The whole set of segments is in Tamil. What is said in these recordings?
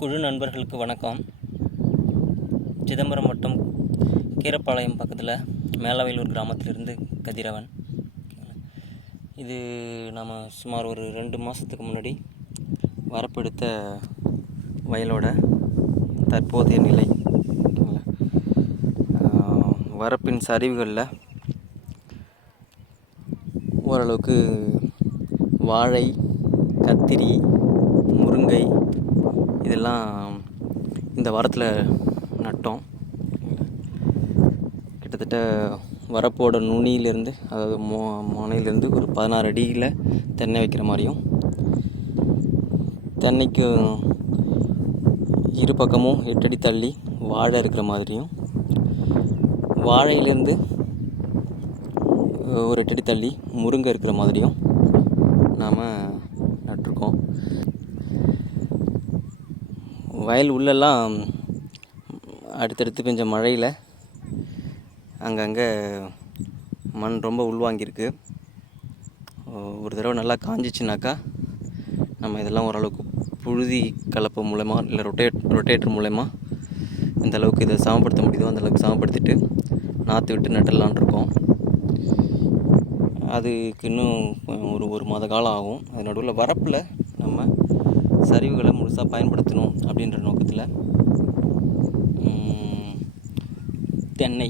குழு நண்பர்களுக்கு வணக்கம். சிதம்பரம் வட்டம் கீரப்பாளையம் பக்கத்தில் மேலவயலூர் கிராமத்திலிருந்து கதிரவன். இது நம்ம சுமார் ஒரு ரெண்டு மாதத்துக்கு முன்னாடி வரப்பெடுத்த வயலோட தற்போதைய நிலை. வரப்பின் சரிவுகளில் ஓரளவுக்கு வாழை கத்திரி முருங்கை இதெல்லாம் இந்த வாரத்தில் நட்டோம். கிட்டத்தட்ட வரப்போட நுனியிலேருந்து அதாவது மோ முனையிலேருந்து ஒரு பதினாறு அடியில் தென்னை வைக்கிற மாதிரியும் தென்னைக்கு இரு பக்கமும் எட்டடி தள்ளி வாழை இருக்கிற மாதிரியும் வாழையிலேருந்து ஒரு எட்டடி தள்ளி முருங்கை இருக்கிற மாதிரியும் நாம் நட்டிருக்கோம் வயல் உள்ளெல்லாம் அடுத்தடுத்து பெஞ்ச மழையில் அங்கங்கே மண் ரொம்ப உள்வாங்கியிருக்கு. ஒரு தடவை நல்லா காஞ்சிச்சுனாக்கா நம்ம இதெல்லாம் ஓரளவுக்கு புழுதி கலப்பு மூலயமா இல்லை ரொட்டேட் ரொட்டேட்டர் மூலயமா எந்த அளவுக்கு இதை சமப்படுத்த முடியுதோ அந்த அளவுக்கு சமப்படுத்திட்டு நாற்று விட்டு நட்டுடலான் இருக்கோம். அதுக்கு இன்னும் ஒரு ஒரு மாத காலம் ஆகும். அது நடுவில் வரப்பில் நம்ம சரிவுகளை முழுசாக பயன்படுத்தணும் அப்படின்ற நோக்கத்தில் தென்னை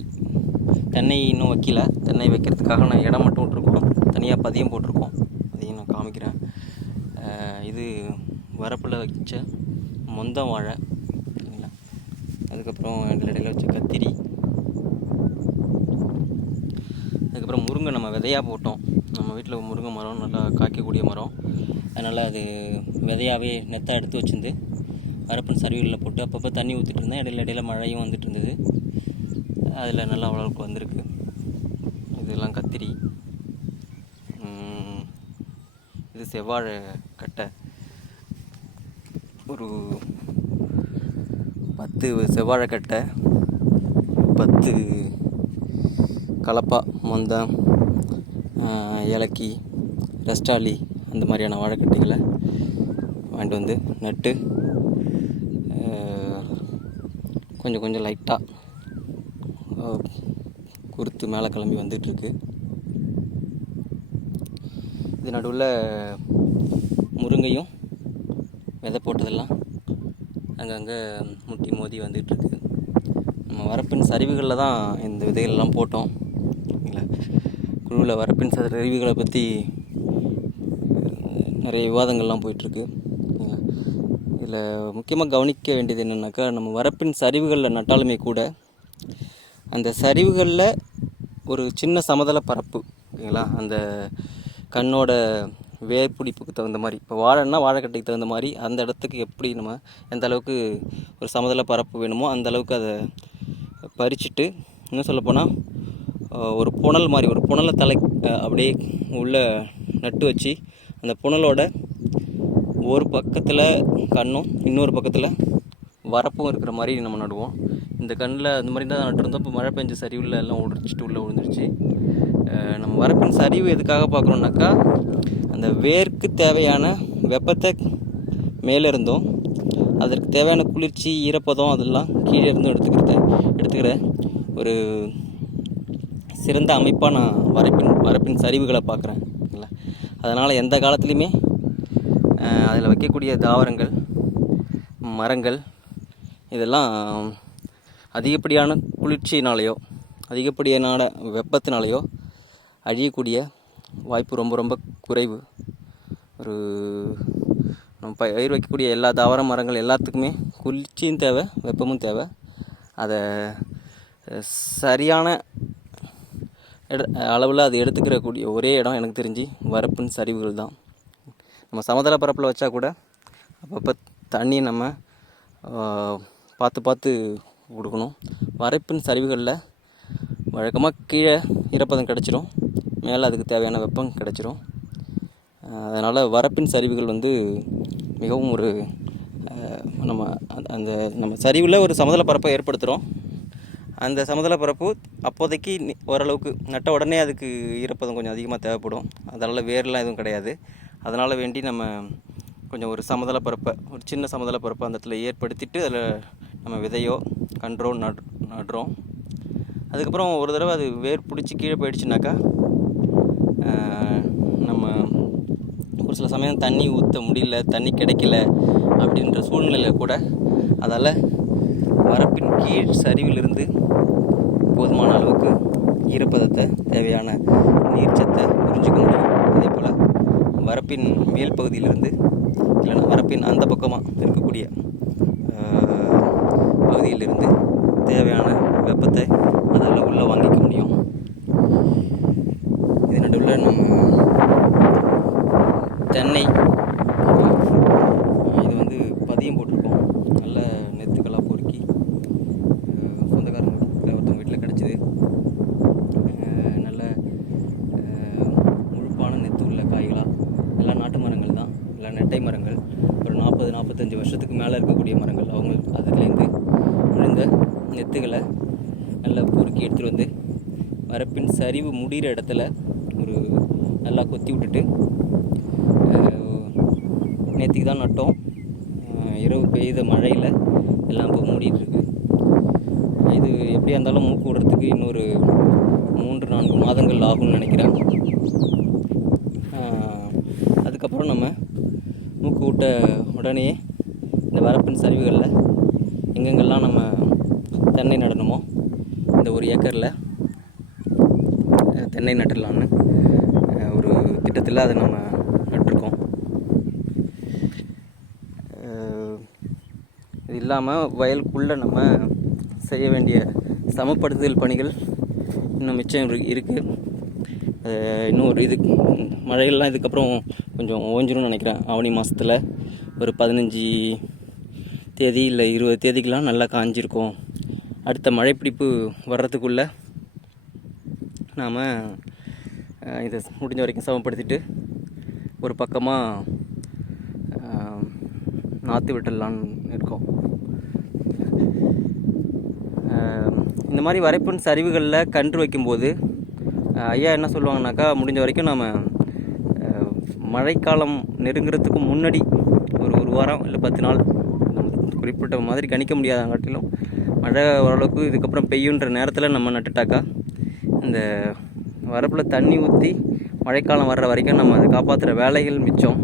தென்னை இன்னும் வைக்கல. தென்னை வைக்கிறதுக்காக நான் இடம் மட்டும் விட்ருக்கோம் தனியாக பதியம் போட்டிருக்கோம். அதையும் நான் காமிக்கிறேன். இது வரப்பில் வச்ச மொந்த வாழை சரிங்களா? அதுக்கப்புறம் இடையில வச்ச கத்திரி. அதுக்கப்புறம் முருங்கை நம்ம விதையாக போட்டோம். நம்ம வீட்டில் முருங்கை மரம் நல்லா காய்க்கக்கூடிய மரம். அதனால் அது விதையாகவே நெத்தாக எடுத்து வச்சிருந்து வரப்பன் சரிவில் போட்டு அப்பப்போ தண்ணி ஊற்றிட்டு இருந்தேன். இடையில இடையில மழையும் வந்துட்டு இருந்தது. அதில் நல்லா வளர்ப்பு வந்திருக்கு. இதெல்லாம் கத்திரி. இது செவ்வாழை கட்டை. ஒரு பத்து செவ்வாழை கட்டை பத்து கலப்பா மொந்தம் இலக்கி ரெஸ்டாலி ரஸ்டாலி அந்த மாதிரியான வாழைக்கட்டைகளை வாங்கிட்டு வந்து நட்டு கொஞ்சம் கொஞ்சம் லைட்டாக குருத்து மேலே கிளம்பி வந்துட்டுருக்கு. இது நடுவில் முருங்கையும் விதை போட்டதெல்லாம் அங்கங்கே முட்டி மோதி வந்துட்டுருக்கு. நம்ம வரப்பின் சரிவுகளில் தான் இந்த விதைகளெல்லாம் போட்டோம். இல்லை குழுவில் வரப்பின் சரிவுகளை பற்றி நிறைய விவாதங்கள்லாம் போயிட்டுருக்கு. இதில் முக்கியமாக கவனிக்க வேண்டியது என்னென்னாக்கா நம்ம வரப்பின் சரிவுகளில் நட்டாலுமே கூட அந்த சரிவுகளில் ஒரு சின்ன சமதள பரப்பு ஓகேங்களா? அந்த கண்ணோட வேர்பிடிப்புக்கு தகுந்த மாதிரி இப்போ வாழைன்னா வாழைக்கட்டைக்கு தகுந்த மாதிரி அந்த இடத்துக்கு எப்படி நம்ம எந்த அளவுக்கு ஒரு சமதள பரப்பு வேணுமோ அந்த அளவுக்கு அதை பறிச்சுட்டு இன்னும் சொல்லப்போனால் ஒரு புனல் மாதிரி ஒரு புனலை தலை அப்படியே உள்ளே நட்டு வச்சு அந்த புனலோட ஒரு பக்கத்தில் கண்ணும் இன்னொரு பக்கத்தில் வரப்பும் இருக்கிற மாதிரி நம்ம நடுவோம். இந்த கண்ணில் அந்த மாதிரி தான் நட்டுருந்தோம் இப்போ மழை பெஞ்ச சரிவில் எல்லாம் உடச்சிட்டு உள்ளே விழுந்துருச்சு. நம்ம வரப்பின் சரிவு எதுக்காக பார்க்குறோம்னாக்கா அந்த வேர்க்கு தேவையான வெப்பத்தை மேலே இருந்தும் அதற்கு தேவையான குளிர்ச்சி ஈரப்பதம் அதெல்லாம் கீழே இருந்தும் எடுத்துக்கிறத எடுத்துக்கிற ஒரு சிறந்த அமைப்பாக நான் வரப்பின் வரப்பின் சரிவுகளை பார்க்குறேன். அதனால் எந்த காலத்துலேயுமே அதில் வைக்கக்கூடிய தாவரங்கள் மரங்கள் இதெல்லாம் அதிகப்படியான குளிர்ச்சியினாலேயோ அதிகப்படியான வெப்பத்தினாலேயோ அழியக்கூடிய வாய்ப்பு ரொம்ப ரொம்ப குறைவு. ஒரு நம்ம பயிர் வைக்கக்கூடிய எல்லா தாவர மரங்கள் எல்லாத்துக்குமே குளிர்ச்சியும் தேவை வெப்பமும் தேவை. அதை சரியான எடு அளவில் அது எடுத்துக்கிறக்கூடிய ஒரே இடம் எனக்கு தெரிஞ்சு வரப்பின் சரிவுகள் தான். நம்ம சமதள பரப்பில் வச்சா கூட அப்பப்போ தண்ணி நம்ம பார்த்து பார்த்து கொடுக்கணும். வரப்பின் சரிவுகளில் வழக்கமாக கீழே ஈரப்பதம் கிடச்சிரும். மேலே அதுக்கு தேவையான வெப்பம் கிடச்சிரும். அதனால் வரப்பின் சரிவுகள் வந்து மிகவும் ஒரு நம்ம அந்த- அந்த நம்ம சரிவில் ஒரு சமதள பரப்பை ஏற்படுத்துகிறோம் அந்த சமதள பரப்பு அப்போதைக்கு ஓரளவுக்கு நட்ட உடனே அதுக்கு ஈரப்பதம் கொஞ்சம் அதிகமாக தேவைப்படும். அதனால் வேர்லாம் எதுவும் கிடையாது. அதனால் வேண்டி நம்ம கொஞ்சம் ஒரு சமதள பரப்பை ஒரு சின்ன சமதள பரப்பை அந்த இடத்துல ஏற்படுத்திட்டு அதில் நம்ம விதையோ கன்றோ நட் நடுறோம். அதுக்கப்புறம் ஒரு தடவை அது வேர் பிடிச்சி கீழே போயிடுச்சுனாக்கா நம்ம ஒரு சில சமயம் தண்ணி ஊற்ற முடியல தண்ணி கிடைக்கல அப்படின்ற சூழ்நிலையில் கூட அதால் வரப்பின் கீழ் சரிவிலிருந்து போதுமான அளவுக்கு ஈரப்பதத்தை தேவையான நீர்ச்சத்தை உறிஞ்சிக்க முடியும். அதே போல் வரப்பின் மேல் பகுதியிலிருந்து இல்லைன்னா வரப்பின் அந்த பக்கமாக இருக்கக்கூடிய பகுதியிலிருந்து தேவையான வெப்பத்தை அதால் உள்ளே வாங்கிக்க முடியும் இது நடுவில் நம்ம தென்னை இது வந்து பதியம் போட்டிருக்கோம் நல்ல நெத்துக்களாக பொறுக்கி அஹ், சொந்தக்காரங்க வீட்டில் ஒருத்தவங்க வீட்டில் கிடச்சிது நல்ல அஹ், முழுப்பான நெத்து உள்ள காய்களாக எல்லாம் நாட்டு மரங்கள் தான் மரங்கள் ஒரு நாற்பது நாற்பத்தஞ்சு வருஷத்துக்கு மேலே இருக்கக்கூடிய மரங்கள். அவங்க அதுலேருந்து விழுந்த நெத்துகளை நல்லா பொறுக்கி எடுத்துகிட்டு வந்து வரப்பின் சரிவு முடிகிற இடத்துல ஒரு நல்லா கொத்தி விட்டுட்டு நேற்றுக்கு தான் நட்டோம். இரவு பெய்த மழையில் எல்லாம் இப்போ மூடிட்டுருக்கு இது எப்படியா இருந்தாலும் மூக்கு விடுறதுக்கு இன்னொரு மூன்று நான்கு மாதங்கள் ஆகும்னு நினைக்கிறேன். அதுக்கப்புறம் நம்ம கூட்ட உடனே இந்த வரப்பின் சரிவுகளில் எங்கெங்கெல்லாம் நம்ம தென்னை நடணுமோ இந்த ஒரு ஏக்கரில் தென்னை நட்டுடலான்னு ஒரு திட்டத்தில் அதை நம்ம நட்டிருக்கோம். இது இல்லாமல் வயலுக்குள்ளே நம்ம செய்ய வேண்டிய சமப்படுத்துதல் பணிகள் இன்னும் மிச்சம் இருக்குது இன்னும் ஒரு இது மழைகள்லாம் இதுக்கப்புறம் கொஞ்சம் ஓஞ்சிரும்னு நினைக்கிறேன். ஆவணி மாதத்தில் ஒரு பதினஞ்சு தேதி இல்லை இருபது தேதிக்கெலாம் நல்லா காஞ்சிருக்கும். அடுத்த மழைப்பிடிப்பு வர்றதுக்குள்ளே நாம் இதை முடிஞ்ச வரைக்கும் சமப்படுத்திட்டு ஒரு பக்கமாக நாற்று விட்டுடலான்னு இருக்கோம். இந்த மாதிரி வரைப்பின் சரிவுகளில் கன்று வைக்கும்போது ஐயா என்ன சொல்லுவாங்கனாக்கா முடிஞ்ச வரைக்கும் நம்ம மழைக்காலம் நெருங்குறதுக்கு முன்னாடி ஒரு ஒரு வாரம் இல்லை பத்து நாள் குறிப்பிட்ட மாதிரி கணிக்க முடியாதங்காட்டிலும் மழை ஓரளவுக்கு இதுக்கப்புறம் பெய்யுன்ற நேரத்தில் நம்ம நட்டுட்டாக்கா இந்த வரப்பில் தண்ணி ஊற்றி மழைக்காலம் வர்ற வரைக்கும் நம்ம அதை காப்பாற்றுற வேலைகள் மிச்சம்.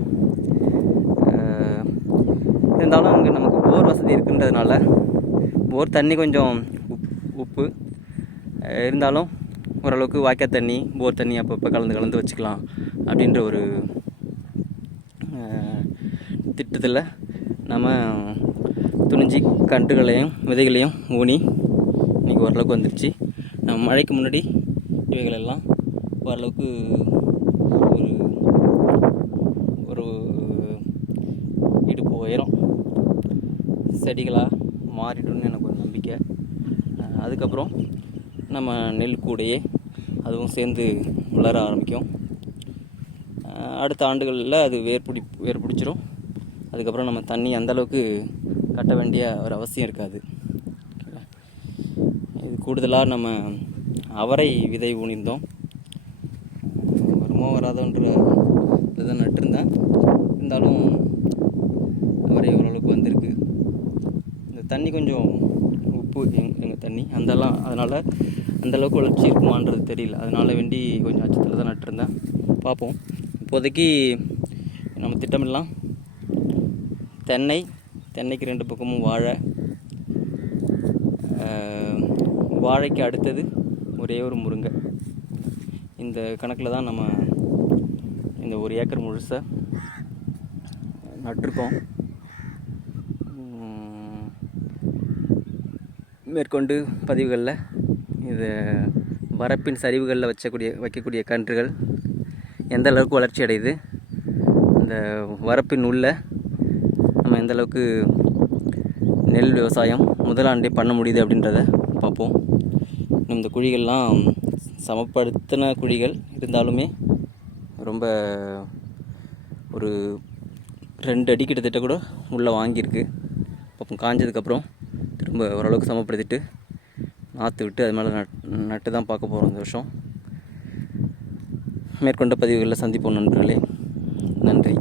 இருந்தாலும் அங்கே நமக்கு போர் வசதி இருக்குன்றதுனால போர் தண்ணி கொஞ்சம் உப் உப்பு இருந்தாலும் ஓரளவுக்கு வாய்க்கால் தண்ணி போர் தண்ணி அப்பப்போ கலந்து கலந்து வச்சுக்கலாம் அப்படின்ற ஒரு திட்டத்தில் நம்ம துணிஞ்சி கன்றுகளையும் விதைகளையும் ஊனி இன்றைக்கி ஓரளவுக்கு வந்துருச்சு. நம்ம மழைக்கு முன்னாடி இவைகளெல்லாம் ஓரளவுக்கு ஒரு ஒரு இடுப்பு உயரம். செடிகளாக மாறிடும்னு எனக்கு ஒரு நம்பிக்கை. அதுக்கப்புறம் நம்ம நெல் கூடையே அதுவும் சேர்ந்து வளர ஆரம்பிக்கும். அடுத்த ஆண்டுகளில் அது வேர் பிடி வேர் பிடிச்சிரும். அதுக்கப்புறம் நம்ம தண்ணி அந்த அளவுக்கு கட்ட வேண்டிய ஒரு அவசியம் இருக்காது. இது கூடுதலாக நம்ம அவரை விதை ஊனியிருந்தோம் வருமோ வராதோன்ற இதுதான் நட்டிருந்தேன். இருந்தாலும் அவரை ஓரளவுக்கு வந்திருக்கு. இந்த தண்ணி கொஞ்சம் உப்பு எங் எங்கள் தண்ணி அந்தலாம் அதனால் அந்தளவுக்கு வளர்ச்சி இருக்குமான்றது தெரியல. அதனால் வேண்டி கொஞ்சம் அச்சத்தில் தான் நட்டுருந்தேன். பார்ப்போம். இப்போதைக்கு நம்ம திட்டமிடலாம். தென்னை தென்னைக்கு ரெண்டு பக்கமும் வாழை. வாழைக்கு அடுத்தது ஒரே ஒரு முருங்கை. இந்த கணக்கில் தான் நம்ம இந்த ஒரு ஏக்கர் முழுசாக நட்டிருக்கோம். மேற்கொண்டு பதிவுகளில் இது வரப்பின் சரிவுகளில் வச்சக்கூடிய வைக்கக்கூடிய கன்றுகள் எந்த அளவுக்கு வளர்ச்சி அடையுது? அந்த வரப்பின் உள்ள நம்ம எந்த அளவுக்கு நெல் விவசாயம் முதலாண்டே பண்ண முடியுது அப்படின்றத பார்ப்போம். இந்த குழிகள்லாம் சமப்படுத்தின குழிகள் இருந்தாலுமே ரொம்ப ஒரு ரெண்டு அடி கிட்டத்தட்ட கூட உள்ளே வாங்கியிருக்கு. பார்ப்போம் காஞ்சதுக்கப்புறம் திரும்ப ஓரளவுக்கு சமப்படுத்திட்டு நாற்று விட்டு அது மேலே நட் நட்டு தான் பார்க்க போகிறோம் இந்த வருஷம். மேற்கொண்ட பதிவுகளில் சந்திப்போம் நண்பர்களே. நன்றி.